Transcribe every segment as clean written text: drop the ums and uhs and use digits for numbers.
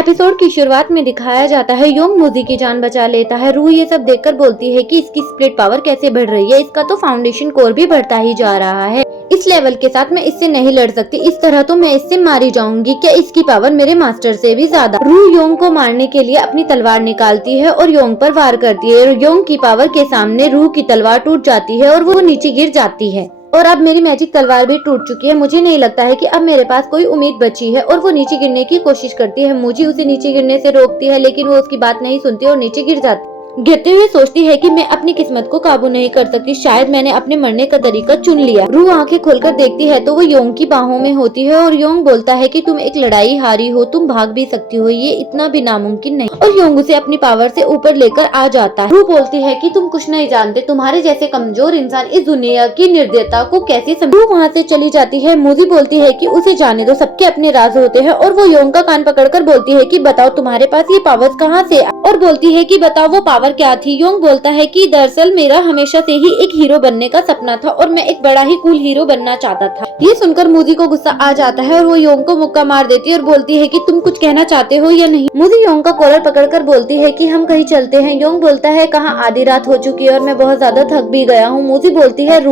Episode की शुरुआत में दिखाया जाता है योंग मूजी की जान बचा लेता है। रूह ये सब देखकर बोलती है कि इसकी स्प्लिट पावर कैसे बढ़ रही है, इसका तो फाउंडेशन कोर भी बढ़ता ही जा रहा है। इस लेवल के साथ मैं इससे नहीं लड़ सकती, इस तरह तो मैं इससे मारी जाऊंगी। क्या इसकी पावर मेरे मास्टर से भी ज्यादा? रूह योंग को मारने के लिए अपनी तलवार निकालती है और योंग पर वार करती है। योंग की पावर के सामने रूह की तलवार टूट जाती है और वो नीचे गिर जाती है। और अब मेरी मैजिक तलवार भी टूट चुकी है। मुझे नहीं लगता है कि अब मेरे पास कोई उम्मीद बची है। और वो नीचे गिरने की कोशिश करती है। मुझे उसे नीचे गिरने से रोकती है, लेकिन वो उसकी बात नहीं सुनती और नीचे गिर जाती। गिरते हुए सोचती है कि मैं अपनी किस्मत को काबू नहीं कर सकती, शायद मैंने अपने मरने का तरीका चुन लिया। रूह आंखें खोलकर देखती है तो वो योंग की बाहों में होती है और योंग बोलता है कि तुम एक लड़ाई हारी हो, तुम भाग भी सकती हो, ये इतना भी नामुमकिन नहीं। और योंग उसे अपनी पावर से ऊपर लेकर आ जाता है। रूह बोलती है कि तुम कुछ नहीं जानते, तुम्हारे जैसे कमजोर इंसान इस दुनिया की निर्दयता को कैसे समझे। रूह वहाँ से चली जाती है। मूजी बोलती है कि उसे जाने दो, सबके अपने राज होते हैं। और वो योंग का कान पकड़कर बोलती है कि बताओ तुम्हारे पास ये पावर्स कहाँ से? और बोलती है कि बताओ वो पावर क्या थी। योंग बोलता है कि दरअसल मेरा हमेशा से ही एक हीरो बनने का सपना था और मैं एक बड़ा ही कूल हीरो बनना चाहता था। ये सुनकर मूजी को गुस्सा आ जाता है और वो योंग को मुक्का मार देती है और बोलती है कि तुम कुछ कहना चाहते हो या नहीं। मूजी योंग का कॉलर पकड़कर बोलती है कि हम कहीं चलते हैं। योंग बोलता है कहाँ, आधी रात हो चुकी है और मैं बहुत ज्यादा थक भी गया हूँ। मूजी बोलती है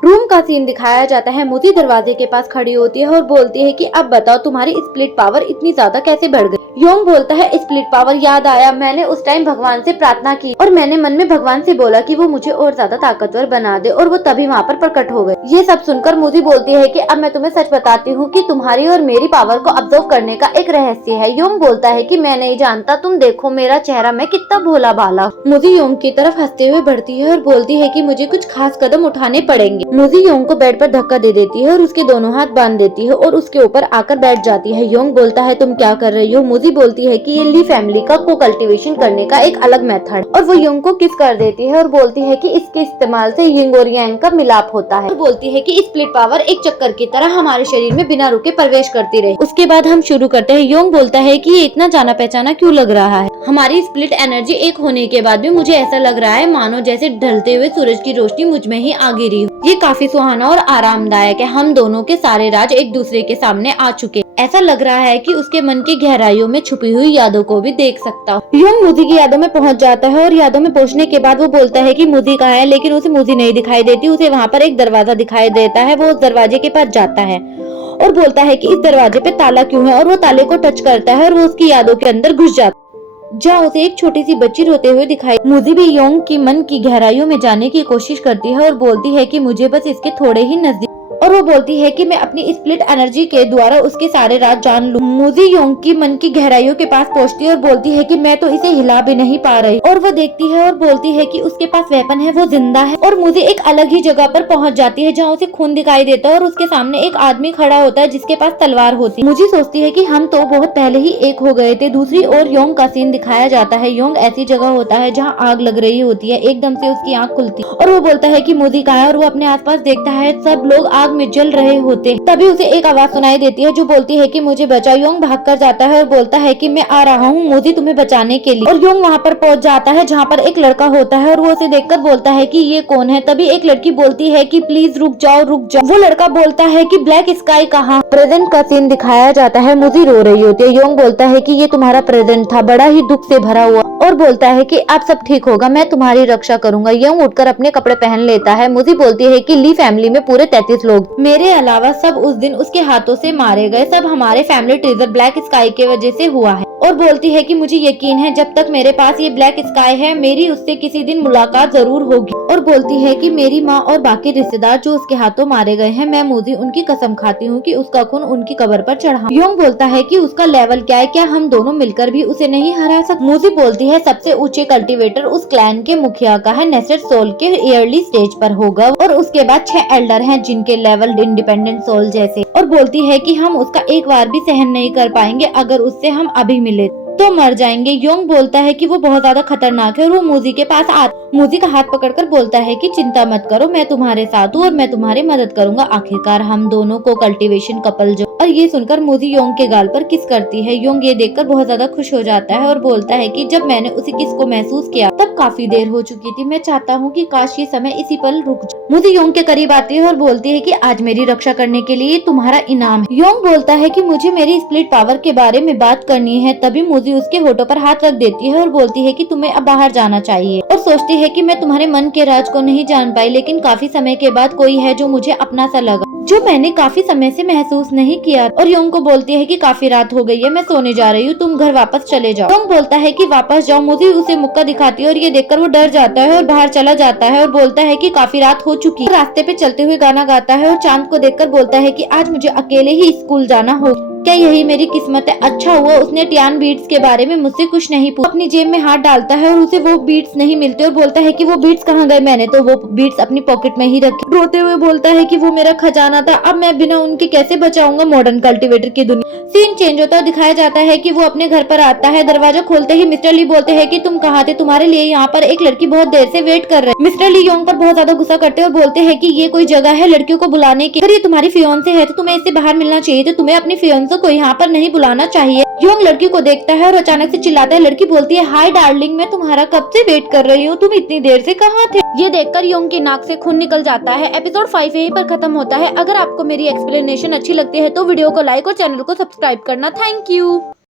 रूम का सीन दिखाया जाता है। मूजी दरवाजे के पास खड़ी होती है और बोलती है कि अब बताओ तुम्हारी स्प्लिट पावर इतनी ज्यादा कैसे बढ़ गई। योंग बोलता है स्प्लिट पावर याद आया, मैंने उस टाइम भगवान से प्रार्थना की और मैंने मन में भगवान से बोला कि वो मुझे और ज्यादा ताकतवर बना दे और वो तभी वहाँ पर प्रकट हो गए। ये सब सुनकर मूजी बोलती है कि अब मैं तुम्हें सच बताती हूँ कि तुम्हारी और मेरी पावर को ऑब्जर्व करने का एक रहस्य है। योंग बोलता है कि मैं नहीं जानता, तुम देखो मेरा चेहरा, मैं कितना भोला भाला। मूजी योंग की तरफ हंसते हुए बढ़ती है और बोलती है कि मुझे कुछ खास कदम उठाने पड़ेंगे। मूजी योंग को बेड पर धक्का दे देती है और उसके दोनों हाथ बांध देती है और उसके ऊपर आकर बैठ जाती है। योंग बोलता है तुम क्या कर रही हो? मूजी बोलती है कि ये ली फैमिली का को कल्टीवेशन करने का एक अलग मेथड। और वो योंग को किस कर देती है और बोलती है कि इसके इस्तेमाल से यिंग और यांग का मिलाप होता है। और बोलती है कि स्प्लिट पावर एक चक्कर की तरह हमारे शरीर में बिना रुके प्रवेश करती रहे। उसके बाद हम शुरू करते हैं। योंग बोलता है कि ये इतना जाना पहचाना क्यों लग रहा है? हमारी स्प्लिट एनर्जी एक होने के बाद भी मुझे ऐसा लग रहा है मानो जैसे ढलते हुए सूरज की रोशनी मुझ में ही आ गिरी हो। ये काफी सुहाना और आरामदायक है। हम दोनों के सारे राज एक दूसरे के सामने आ चुके। ऐसा लग रहा है कि उसके मन की गहराइयों में छुपी हुई यादों को भी देख सकता हूँ। योंग मूजी की यादों में पहुंच जाता है और यादों में पहुंचने के बाद वो बोलता है कि मूजी कहाँ है, लेकिन उसे मूजी नहीं दिखाई देती। उसे वहाँ पर एक दरवाजा दिखाई देता है। वो उस दरवाजे के पास जाता है और बोलता है कि इस दरवाजे पे ताला क्यों है, और वो ताले को टच करता है और वो उसकी यादों के अंदर घुस जाता है जहाँ उसे एक छोटी सी बच्ची रोते हुए दिखाई। मूजी भी योंग की मन की गहराइयों में जाने की कोशिश करती है और बोलती है कि मुझे बस इसके थोड़े ही नजदीक। और वो बोलती है कि मैं अपनी स्प्लिट एनर्जी के द्वारा उसके सारे राज जान लूं। मूजी योंग की मन की गहराइयों के पास पहुंचती है और बोलती है कि मैं तो इसे हिला भी नहीं पा रही। और वो देखती है और बोलती है कि उसके पास वेपन है, वो जिंदा है। और मूजी एक अलग ही जगह पर पहुंच जाती है जहाँ उसे खून दिखाई देता है और उसके सामने एक आदमी खड़ा होता है जिसके पास तलवार होती है। मूजी सोचती है कि हम तो बहुत पहले ही एक हो गए थे। दूसरी ओर योंग का सीन दिखाया जाता है। योंग ऐसी जगह होता है जहाँ आग लग रही होती है। एकदम से उसकी आँख खुलती है और वो बोलता है कि मूजी कहाँ है, और वो अपने आसपास देखता है सब लोग आग में जल रहे होते। तभी उसे एक आवाज सुनाई देती है जो बोलती है कि मुझे बचाओ। योंग भागकर जाता है और बोलता है कि मैं आ रहा हूँ मूजी तुम्हें बचाने के लिए। और योंग वहाँ पर पहुँच जाता है जहाँ पर एक लड़का होता है और वो उसे देखकर बोलता है कि ये कौन है। तभी एक लड़की बोलती है कि प्लीज रुक जाओ रुक जाओ। वो लड़का बोलता है कि ब्लैक स्काई कहाँ? प्रेजेंट का सीन दिखाया जाता है। मूजी रो रही होती है। योंग बोलता है कि ये तुम्हारा प्रेजेंट था, बड़ा ही दुख से भरा हुआ, और बोलता है कि अब सब ठीक होगा, मैं तुम्हारी रक्षा करूंगा। योंग उठकर अपने कपड़े पहन लेता है। मूजी बोलती है कि ली फैमिली में पूरे 33 लोग मेरे अलावा सब उस दिन उसके हाथों से मारे गए। सब हमारे फैमिली ट्रीजर ब्लैक स्काई के वजह से हुआ है। और बोलती है कि मुझे यकीन है जब तक मेरे पास ये ब्लैक स्काई है मेरी उससे किसी दिन मुलाकात जरूर होगी। और बोलती है कि मेरी माँ और बाकी रिश्तेदार जो उसके हाथों मारे गए हैं, मैं मूजी उनकी कसम खाती हूँ कि उसका खून उनकी कब्र पर चढ़ा। योंग बोलता है कि उसका लेवल क्या है, क्या हम दोनों मिलकर भी उसे नहीं हरा सकते? मूजी बोलती है सबसे ऊंचे कल्टीवेटर उस क्लैन के मुखिया का है, नेसेट सोल के ईयरली स्टेज पर होगा। और उसके बाद 6 एल्डर हैं जिनके लेवल इंडिपेंडेंट सोल जैसे। और बोलती है कि हम उसका एक बार भी सहन नहीं कर पाएंगे, अगर उससे हम अभी मिले तो मर जाएंगे। योंग बोलता है कि वो बहुत ज्यादा खतरनाक है और वो मूजी के पास मूजी का हाथ पकड़कर बोलता है कि चिंता मत करो, मैं तुम्हारे साथ हूँ और मैं तुम्हारी मदद करूंगा। आखिरकार हम दोनों को कल्टीवेशन कपल जो और ये सुनकर मोजी योंग के गाल पर किस करती है। योंग ये देखकर बहुत ज्यादा खुश हो जाता है और बोलता है कि जब मैंने उसी किस को महसूस किया तब काफी देर हो चुकी थी। मैं चाहता हूँ कि काश ये समय इसी पल रुक जाए। मोजी योंग के करीब आती है और बोलती है कि आज मेरी रक्षा करने के लिए तुम्हारा इनाम है। योंग बोलता है कि मुझे मेरी स्प्लिट पावर के बारे में बात करनी है। तभी मोजी उसके होठों पर हाथ रख देती है और बोलती है कि तुम्हें अब बाहर जाना चाहिए और सोचती है कि मैं तुम्हारे मन के राज को नहीं जान पाई, लेकिन काफी समय के बाद कोई है जो मुझे अपना सा लगा, जो मैंने काफी समय से महसूस नहीं किया। और योंग को बोलती है कि काफी रात हो गई है, मैं सोने जा रही हूँ, तुम घर वापस चले जाओ। योंग बोलता है कि वापस जाओ। मोजी उसे मुक्का दिखाती है और ये देखकर वो डर जाता है और बाहर चला जाता है और बोलता है कि काफी रात हो चुकी है। रास्ते पे चलते हुए गाना गाता है और चांद को देखकर बोलता है कि आज मुझे अकेले ही स्कूल जाना होगा। क्या यही मेरी किस्मत है? अच्छा हुआ उसने टियान बीट्स के बारे में मुझसे कुछ नहीं पूछा। अपनी जेब में हाथ डालता है और उसे वो बीट्स नहीं मिलते और बोलता है कि वो बीट्स कहाँ गए? मैंने तो वो बीट्स अपनी पॉकेट में ही रखे। रोते हुए बोलता है कि वो मेरा खजाना था, अब मैं बिना उनके कैसे बचाऊंगा मॉडर्न कल्टीवेटर की दुनिया। सीन चेंज होता दिखाया जाता है कि वो अपने घर पर आता है। दरवाजा खोलते ही मिस्टर ली बोलते हैं कि तुम कहाँ थे? तुम्हारे लिए यहाँ पर एक लड़की बहुत देर से वेट कर रही है। मिस्टर ली योंग पर बहुत ज्यादा गुस्सा करते और बोलते हैं कि ये कोई जगह है लड़कियों को बुलाने की? अगर ये तुम्हारी फियोंसे है तो तुम्हें इससे बाहर मिलना चाहिए, तो तुम्हें अपनी फियोंसे को यहाँ पर नहीं बुलाना चाहिए। योंग लड़की को देखता है और अचानक से चिल्लाता है। लड़की बोलती है, हाय डार्लिंग, मैं तुम्हारा कब से वेट कर रही हूँ, तुम इतनी देर से कहाँ थे? ये देखकर योंग की नाक से खून निकल जाता है। एपिसोड 5 यहीं पर खत्म होता है। अगर आपको मेरी एक्सप्लेनेशन अच्छी लगती है तो वीडियो को लाइक और चैनल को सब्सक्राइब करना। Thank you.